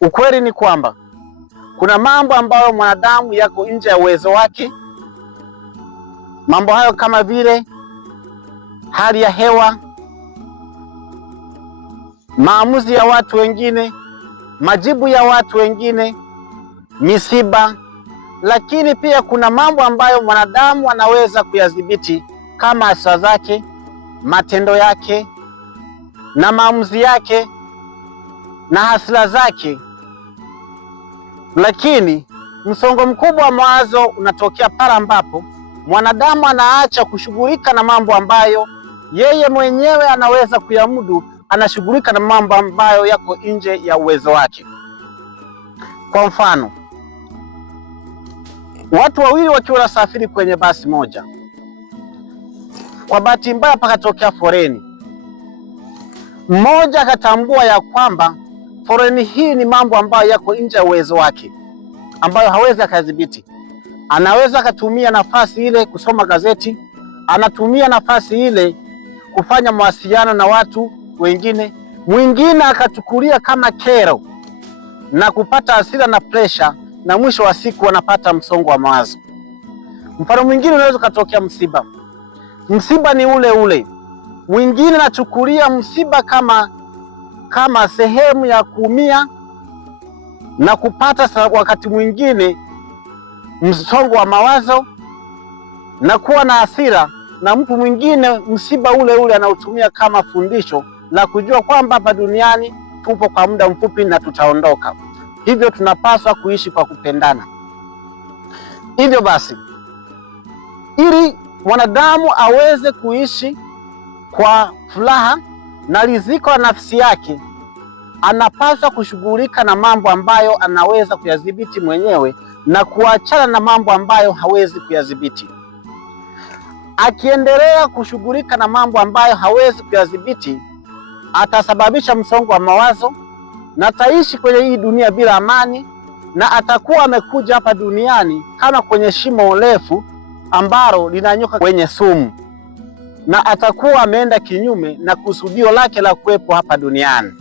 Ukweli ni kwamba kuna mambo ambayo mwanadamu yako nje ya uwezo wake. Mambo hayo kama vile hali ya hewa, maamuzi ya watu wengine, majibu ya watu wengine, misiba. Lakini pia kuna mambo ambayo mwanadamu anaweza kuyadhibiti kama hasira zake, matendo yake na maamuzi yake na hasira zake. Lakini msongo mkubwa wa mawazo unatokea pale ambapo mwanadamu anaacha kushughulika na mambo ambayo yeye mwenyewe anaweza kuyamudu, anashughulika na mambo ambayo yako nje ya uwezo wake. Kwa mfano, watu wawili wakiwa wanasafiri kwenye basi moja, kwa bahati mbaya pakatokea foleni. Mmoja akatambua ya kwamba foleni hii ni mambo ambayo yako nje ya uwezo wake, ambayo hawezi akadhibiti. Anaweza akatumia nafasi ile kusoma gazeti, anatumia nafasi ile kufanya mawasiliano na watu wengine. Mwingine akachukulia kama kero na kupata hasira na presha, na mwisho wa siku wanapata msongo wa mawazo. Mfano mwingine unaweza kutokea msiba. Msiba ni ule ule. Mwingine anachukulia msiba kama sehemu ya kuumia na kupata wakati mwingine msongo wa mawazo na kuwa na hasira, na mtu mwingine msiba ule ule anautumia kama fundisho la kujua kwamba hapa duniani tupo kwa muda mfupi na tutaondoka. Hivyo tunapaswa kuishi kwa kupendana. Hivyo basi, ili mwanadamu aweze kuishi kwa furaha na riziki ya nafsi yake, anapaswa kushughulika na mambo ambayo anaweza kuyadhibiti mwenyewe na kuachana na mambo ambayo hawezi kuyadhibiti. Akiendelea kushughulika na mambo ambayo hawezi kuyadhibiti, atasababisha msongo wa mawazo na ataishi kwenye hii dunia bila amani, na atakuwa amekuja hapa duniani kama kwenye shimo refu ambalo linanyoka kwenye sumu, na atakuwa ameenda kinyume na kusudio lake la kuwepo hapa duniani.